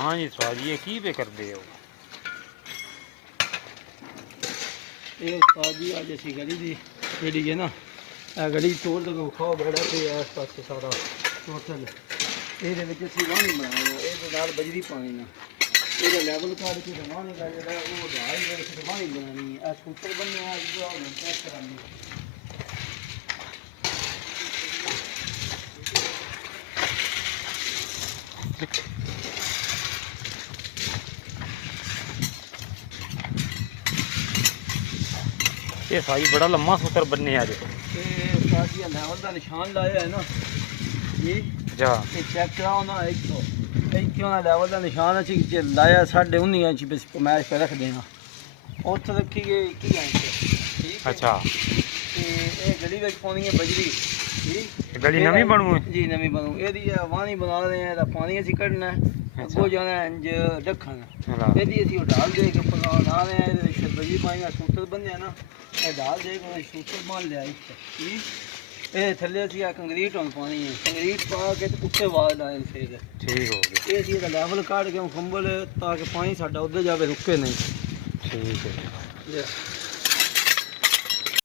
हाँ जी स्वाद ये की पे कर दे हो ये उस्ताद जी अज असी गली दी जेह्ड़ी है ना गली तोड़ तो खाओ बड़ा पे आस पास सारा टोटल ਇਹਦੇ ਵਿੱਚ ਅਸੀਂ ਵਾਹਣੀ ਬਣਾਉਣੀ ਹੈ ਇਹਦੇ ਨਾਲ ਬਜਰੀ ਪਾਣੀ ਨਾ ਇਹਦਾ ਲੈਵਲ ਕੱਢ ਕੇ ਵਾਹਣੀ ਦਾ ਜਿਹੜਾ ਉਹ ਢਾਲ ਦੇ ਵਿੱਚ ਵਾਹਣੀ ਬਣਾਉਣੀ ਹੈ ਆ ਸੂਤਰ ਬੰਨਿਆ ਜਿਹੜਾ ਹੁਣ ਚੈੱਕ ਕਰਾਂਗੇ ये साई बड़ा लम्मा सूत्र बनने आज ਤੇ ਸਾਡੀ ਲੈਵਲ ਦਾ ਨਿਸ਼ਾਨ ਲਾਇਆ ਹੈ ਨਾ ਇਹ जा ਇਹ ਚੈੱਕ ਕਰਾਓ ਨਾ ਇੱਥੋਂ ਦਾ ਲੈਵਲ ਦਾ ਨਿਸ਼ਾਨ ਅਸੀਂ ਜੇ ਲਾਇਆ 19.5 ਇੰਚ ਬਸ ਮੈਚ ਕਰ ਰੱਖ ਦੇਣਾ ਉੱਥੇ ਰੱਖੀਏ 21 ਇੰਚ ਠੀਕ ਹੈ अच्छा ਤੇ ਇਹ ਗਲੀ ਵਿੱਚ ਪਾਉਣੀ ਹੈ ਬਜਰੀ ਠੀਕ गली नवी बनू है ਜੀ ਨਵੀਂ ਬਣੂ ਇਹਦੀ ਵਾਹਣੀ ਬਣਾ ਰਹੇ ਆ ਇਹਦਾ ਪਾਣੀ ਅਸੀਂ ਕੱਢਣਾ ਅੱਗੋਂ ਜਾਣਾ ਇੰਜ ਰੱਖਣਾ ਇਹਦੀ ਅਸੀਂ ਢਾਲ ਦੇ ਕੇ ਬਣਾ ਰਹੇ ਆ ਇਹਦੇ ਵਿੱਚ ਬਜਰੀ ਪਾਣੀ ਦਾ ਸੂਤਰ ਬੰਨਿਆ ਨਾ ਇਹ ਢਾਲ ਦੇ ਕੇ ਸੂਤਰ ਬਣ ਲਿਆ ਇੱਥੇ ਠੀਕ ਇਹ ਥੱਲੇ ਅਸੀਂ ਆ ਕੰਕਰੀਟ ਹੁਣ ਪਾਣੀ ਹੈ ਕੰਕਰੀਟ ਪਾ ਕੇ ਤੇ ਉੱਤੇ ਵਾਲ ਲਾਏ ਫਿਰ ठीक हो गया ਇਹ ਅਸੀਂ ਇਹਦਾ ਲੈਵਲ ਕੱਢ ਕੇ ਮੁਕੰਮਲ ਤਾਂ ਕਿ ਪਾਣੀ ਸਾਡਾ ਉੱਧਰ ਜਾਵੇ ਰੁਕੇ ਨਹੀਂ ठीक है